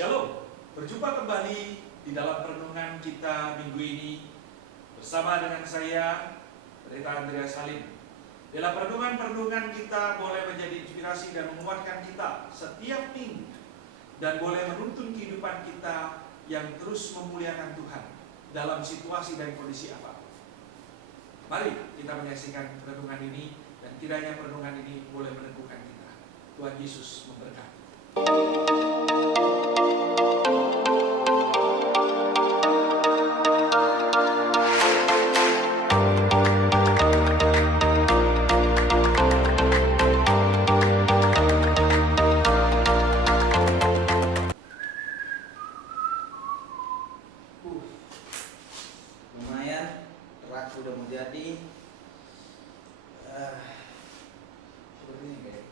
Shalom, berjumpa kembali di dalam renungan kita minggu ini bersama dengan saya, Pendeta Andreas Salim. Dalam renungan kita boleh menjadi inspirasi dan menguatkan kita setiap minggu dan boleh menuntun kehidupan kita yang terus memuliakan Tuhan dalam situasi dan kondisi apapun. Mari kita menyaksikan renungan ini dan kiranya renungan ini boleh meneguhkan kita. Tuhan Yesus memberkati. Lumayan, rak udah mau jadi. Seperti ini kayak.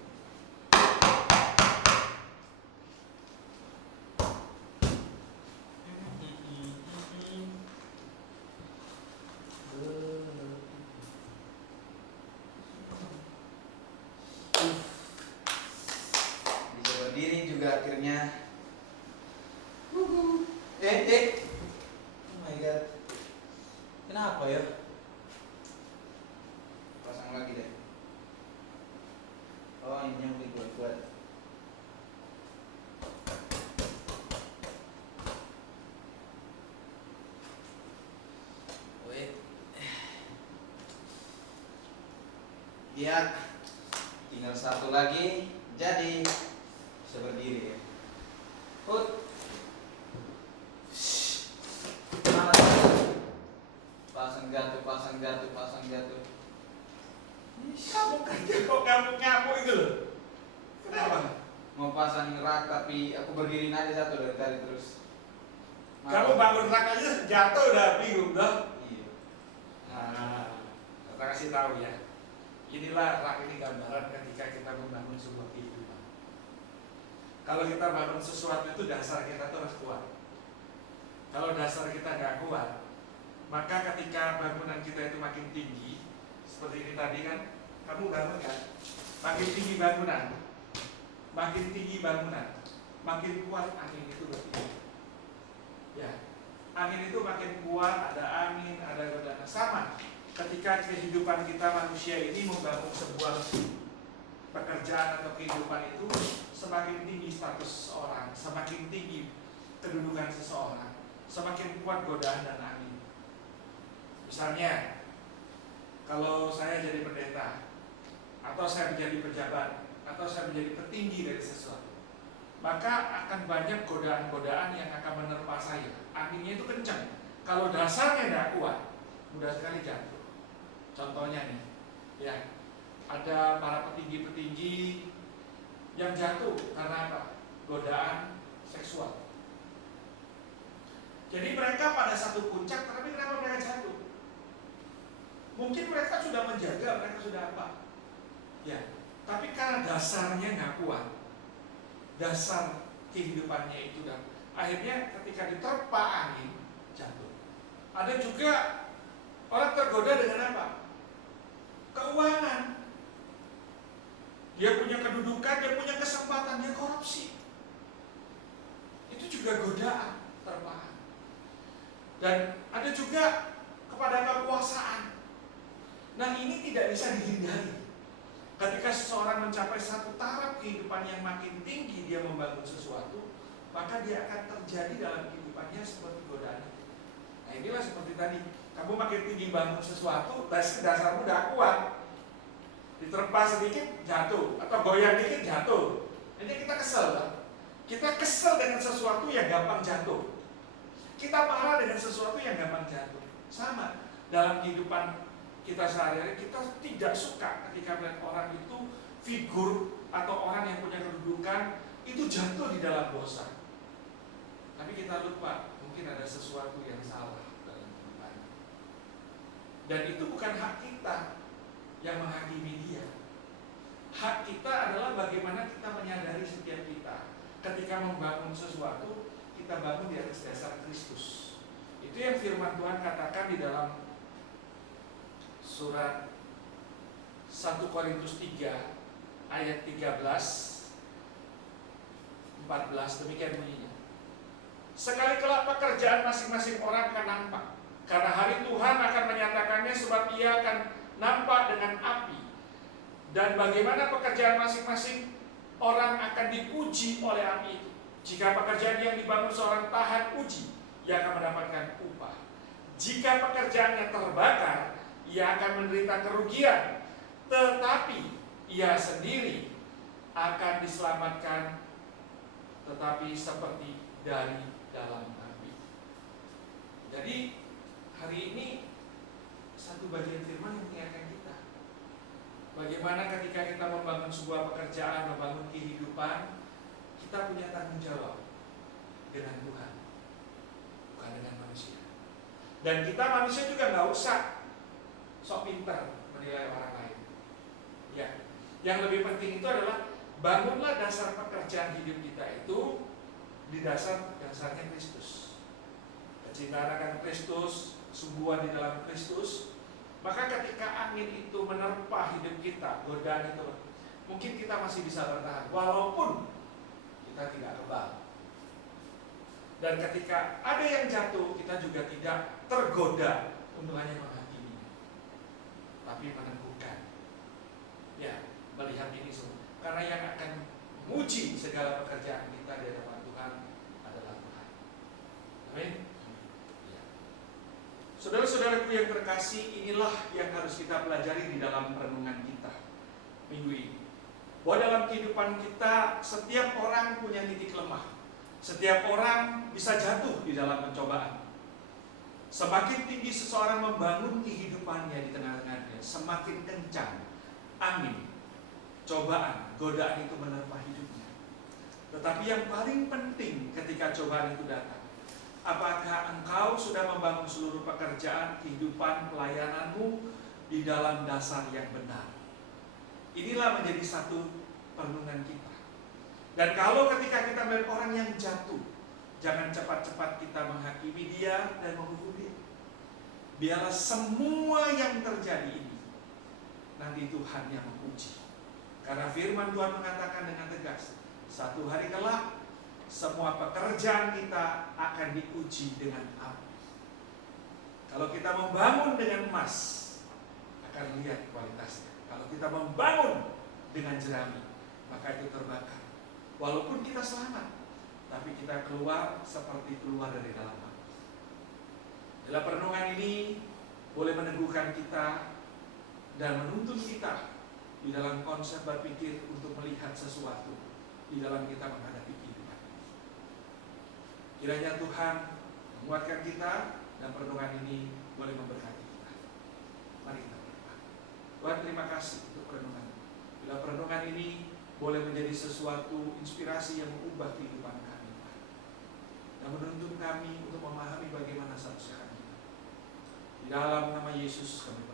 Bisa berdiri juga akhirnya. Oh my god. Kenapa ya? Pasang lagi deh. Oh, ini yang lebih kuat. Wait. Ya, tinggal satu lagi. Jadi bisa berdiri ya. Put. Pasang jatuh. Kamu kerja kok ngamuk itu loh. Kenapa? Mau pasang rak tapi aku berdiriin aja satu dari tadi terus. Kamu bangun rak aja jatuh udah bingung dah. Iya. Nah, kita kasih tahu ya. Inilah rak ini gambaran ketika kita membangun sebuah kehidupan. Kalau kita bangun sesuatu itu dasar kita tuh harus kuat. Kalau dasar kita nggak kuat, maka ketika bangunan kita itu makin tinggi, seperti ini tadi kan, kamu bangun kan, makin tinggi bangunan, makin kuat angin itu bertiup. Ya, angin itu makin kuat, ada angin, ada godaan. Sama, ketika kehidupan kita manusia ini membangun sebuah pekerjaan atau kehidupan itu, semakin tinggi status seseorang, semakin tinggi kedudukan seseorang, semakin kuat godaan dan angin. Misalnya, kalau saya jadi pendeta, atau saya menjadi pejabat, atau saya menjadi petinggi dari sesuatu, maka akan banyak godaan-godaan yang akan menerpa saya. Anginnya itu kencang. Kalau dasarnya tidak kuat, mudah sekali jatuh. Contohnya nih, ya, ada para petinggi-petinggi yang jatuh karena apa? Godaan seksual. Jadi mereka pada satu puncak, tapi kenapa mereka jatuh? Mungkin mereka sudah menjaga, mereka sudah apa? Ya, tapi karena dasarnya nggak kuat, dasar kehidupannya itu dan akhirnya ketika diterpa angin jatuh. Ada juga orang tergoda dengan apa? Keuangan. Dia punya kedudukan, dia punya kesempatan, dia korupsi. Itu juga godaan terpaan. Dan ada juga kepada kekuasaan. Nah, ini tidak bisa dihindari. Ketika seseorang mencapai satu taraf kehidupan yang makin tinggi, dia membangun sesuatu, maka dia akan terjadi dalam kehidupannya seperti godaan. Nah, inilah seperti tadi, kamu makin tinggi bangun sesuatu, dasarmu udah kuat, diterpa sedikit jatuh, atau goyang dikit jatuh. Ini kita kesel kan? Kita kesel dengan sesuatu yang gampang jatuh. Kita marah dengan sesuatu yang gampang jatuh. Sama dalam kehidupan kita sehari-hari, kita tidak suka ketika melihat orang itu, figur atau orang yang punya kedudukan itu jatuh di dalam dosa. Tapi kita lupa, mungkin ada sesuatu yang salah dalam kehidupan. Dan itu bukan hak kita yang menghakimi dia. Hak kita adalah bagaimana kita menyadari setiap kita. Ketika membangun sesuatu, kita bangun di atas dasar Kristus. Itu yang firman Tuhan katakan di dalam surat 1 Korintus 3 ayat 13 14, demikian bunyinya. Sekali kelak pekerjaan masing-masing orang akan nampak. Karena hari Tuhan akan menyatakannya, sebab ia akan nampak dengan api. Dan bagaimana pekerjaan masing-masing orang akan diuji oleh api itu. Jika pekerjaan yang dibangun seorang tahan uji, ia akan mendapatkan upah. Jika pekerjaannya terbakar, ia akan menderita kerugian. Tetapi ia sendiri akan diselamatkan, tetapi seperti dari dalam api. Jadi hari ini satu bagian firman yang mengingatkan kita bagaimana ketika kita membangun sebuah pekerjaan, membangun kehidupan, kita punya tanggung jawab dengan Tuhan, bukan dengan manusia. Dan kita manusia juga nggak usah sok pintar menilai orang lain. Ya, yang lebih penting itu adalah bangunlah dasar pekerjaan hidup kita itu di dasarnya Kristus. Kecintaan akan Kristus, sungguhan di dalam Kristus. Maka ketika angin itu menerpa hidup kita, godaan itu, mungkin kita masih bisa bertahan walaupun kita tidak kebal. Dan ketika ada yang jatuh, kita juga tidak tergoda untuk hanya menghakimi, tapi meneguhkan. Ya, melihat ini semua. Karena yang akan menguji segala pekerjaan kita di hadapan Tuhan adalah Tuhan. Amin. Ya. Saudara-saudaraku yang terkasih, inilah yang harus kita pelajari di dalam renungan kita minggu ini. Bahwa dalam kehidupan kita, setiap orang punya titik lemah. Setiap orang bisa jatuh di dalam pencobaan. Semakin tinggi seseorang membangun kehidupannya di tengah-tengahnya, semakin kencang angin, cobaan, godaan itu menerpa hidupnya. Tetapi yang paling penting ketika cobaan itu datang, apakah engkau sudah membangun seluruh pekerjaan, kehidupan, pelayananmu di dalam dasar yang benar? Inilah menjadi satu perenungan kita. Dan kalau ketika kita melihat orang yang jatuh, jangan cepat-cepat kita menghakimi dia dan menghukum dia. Biarlah semua yang terjadi ini nanti Tuhan yang menguji. Karena firman Tuhan mengatakan dengan tegas, satu hari kelak semua pekerjaan kita akan diuji dengan api. Kalau kita membangun dengan emas, akan lihat kualitasnya. Kalau kita membangun dengan jerami, maka itu terbakar. Walaupun kita selamat, tapi kita keluar seperti keluar dari dalam api. Dalam perenungan ini boleh meneguhkan kita dan menuntun kita di dalam konsep berpikir untuk melihat sesuatu di dalam kita menghadapi kehidupan. Kiranya Tuhan menguatkan kita dan perenungan ini boleh memberkati kita. Mari kita berdoa. Tuhan, terima kasih untuk perenungan. Bila perenungan ini boleh menjadi sesuatu inspirasi yang mengubah kehidupan kami, dan menuntun kami untuk memahami bagaimana seharusnya kami. Di dalam nama Yesus kami